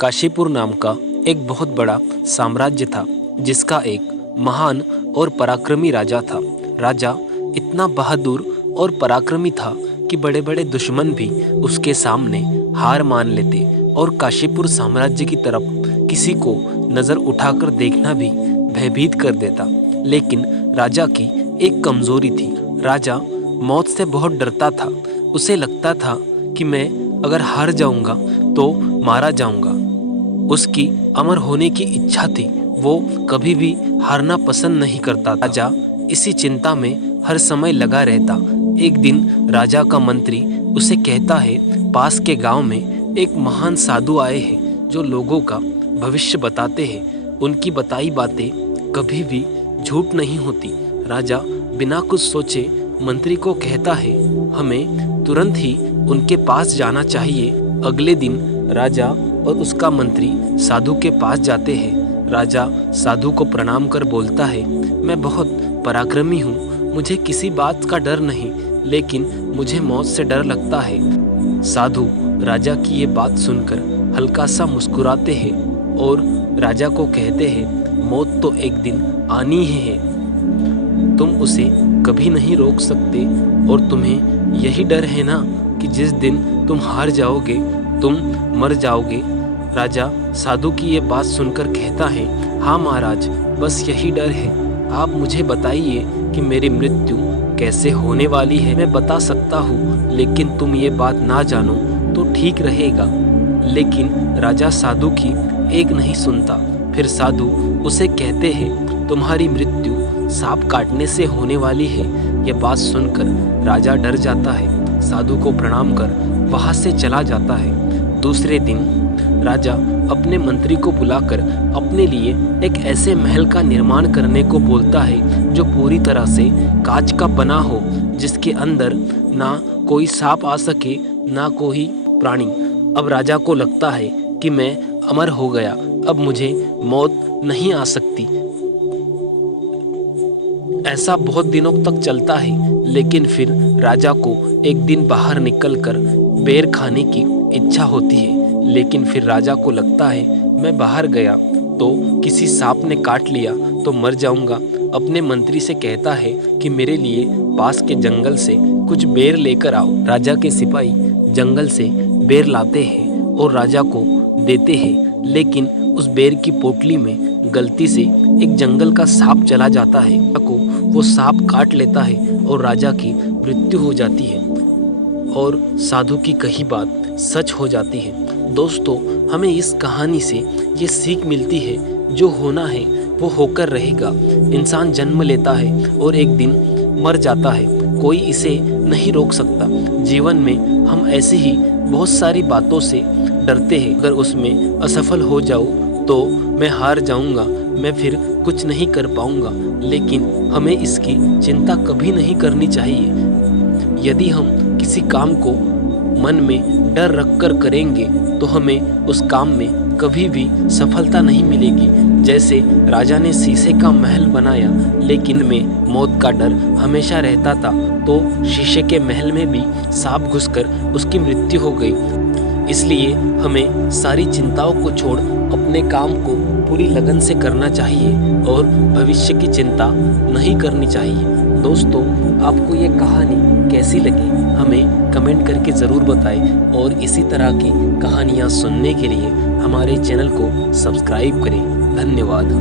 काशीपुर नाम का एक बहुत बड़ा साम्राज्य था जिसका एक महान और पराक्रमी राजा था। राजा इतना बहादुर और पराक्रमी था कि बड़े बड़े दुश्मन भी उसके सामने हार मान लेते और काशीपुर साम्राज्य की तरफ किसी को नज़र उठाकर देखना भी भयभीत कर देता। लेकिन राजा की एक कमज़ोरी थी। राजा मौत से बहुत डरता था। उसे लगता था कि मैं अगर हार जाऊंगा तो मारा जाऊंगा। उसकी अमर होने की इच्छा थी। वो कभी भी हारना पसंद नहीं करता। राजा इसी चिंता में हर समय लगा रहता। एक दिन राजा का मंत्री उसे कहता है, पास के गांव में एक महान साधु आए हैं जो लोगों का भविष्य बताते हैं। उनकी बताई बातें कभी भी झूठ नहीं होती। राजा बिना कुछ सोचे मंत्री को कहता है, हमें तुरंत ही उनके पास जाना चाहिए। अगले दिन राजा और उसका मंत्री साधु के पास जाते हैं। राजा साधु को प्रणाम कर बोलता है, मैं बहुत पराक्रमी हूँ, मुझे किसी बात का डर नहीं, लेकिन मुझे मौत से डर लगता है। साधु राजा की ये बात सुनकर हल्का सा मुस्कुराते हैं और राजा को कहते हैं, मौत तो एक दिन आनी ही है, तुम उसे कभी नहीं रोक सकते और तुम्हें यही डर है ना कि जिस दिन तुम हार जाओगे तुम मर जाओगे। राजा साधु की ये बात सुनकर कहता है, हाँ महाराज, बस यही डर है। आप मुझे बताइए कि मेरी मृत्यु कैसे होने वाली है। मैं बता सकता हूँ, लेकिन तुम ये बात ना जानो तो ठीक रहेगा। लेकिन राजा साधु की एक नहीं सुनता। फिर साधु उसे कहते हैं, तुम्हारी मृत्यु सांप काटने से होने वाली है। यह बात सुनकर राजा डर जाता है। साधु को प्रणाम कर वहाँ से चला जाता है। दूसरे दिन राजा अपने मंत्री को बुलाकर अपने लिए एक ऐसे महल का निर्माण करने को बोलता है जो पूरी तरह से कांच का बना हो, जिसके अंदर ना कोई सांप आ सके ना कोई प्राणी। अब राजा को लगता है कि मैं अमर हो गया, अब मुझे मौत नहीं आ सकती। ऐसा बहुत दिनों तक चलता है, लेकिन फिर राजा को एक दिन बाहर निकलकर बेर खाने की इच्छा होती है। लेकिन फिर राजा को लगता है, मैं बाहर गया तो किसी सांप ने काट लिया तो मर जाऊंगा। अपने मंत्री से कहता है कि मेरे लिए पास के जंगल से कुछ बेर लेकर आओ। राजा के सिपाही जंगल से बेर लाते हैं और राजा को देते हैं, लेकिन उस बेर की पोटली में गलती से एक जंगल का सांप चला जाता है। को वो सांप काट लेता है और राजा की मृत्यु हो जाती है और साधु की कही बात सच हो जाती है। दोस्तों, हमें इस कहानी से ये सीख मिलती है, जो होना है वो होकर रहेगा। इंसान जन्म लेता है और एक दिन मर जाता है, कोई इसे नहीं रोक सकता। जीवन में हम ऐसी ही बहुत सारी बातों से डरते हैं। अगर उसमें असफल हो जाऊँ तो मैं हार जाऊँगा, मैं फिर कुछ नहीं कर पाऊँगा। लेकिन हमें इसकी चिंता कभी नहीं करनी चाहिए। यदि हम किसी काम को मन में डर रखकर करेंगे तो हमें उस काम में कभी भी सफलता नहीं मिलेगी। जैसे राजा ने शीशे का महल बनाया, लेकिन में मौत का डर हमेशा रहता था, तो शीशे के महल में भी सांप घुसकर उसकी मृत्यु हो गई। इसलिए हमें सारी चिंताओं को छोड़ अपने काम को पूरी लगन से करना चाहिए और भविष्य की चिंता नहीं करनी चाहिए। दोस्तों, आपको ये कहानी कैसी लगी हमें कमेंट करके ज़रूर बताएं और इसी तरह की कहानियाँ सुनने के लिए हमारे चैनल को सब्सक्राइब करें। धन्यवाद।